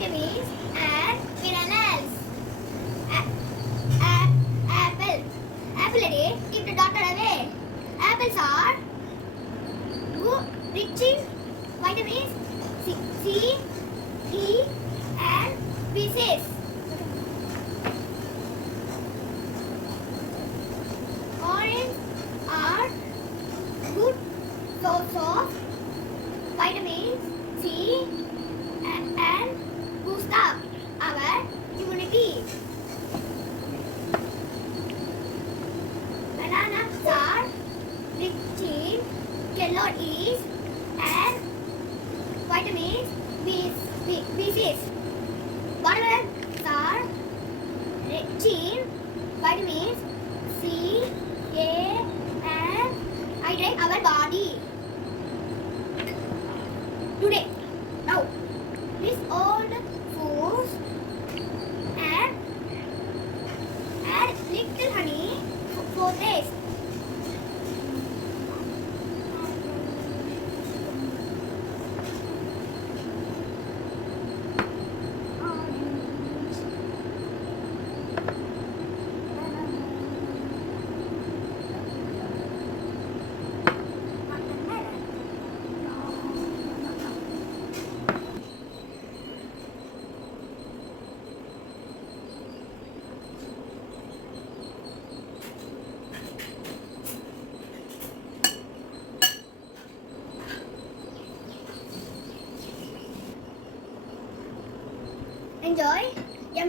vitamins and minerals. Apple. Apple ready? Keep the doctor away. Apples are good, rich in vitamins C, E, and B6. Orange are good source of vitamins C and boost up our immunity. Bananas are rich in calories and vitamins B6. Watermelons are rich in vitamins C, A, and hydrate our body. Today, now, this all the foods and add little honey for taste. Enjoy.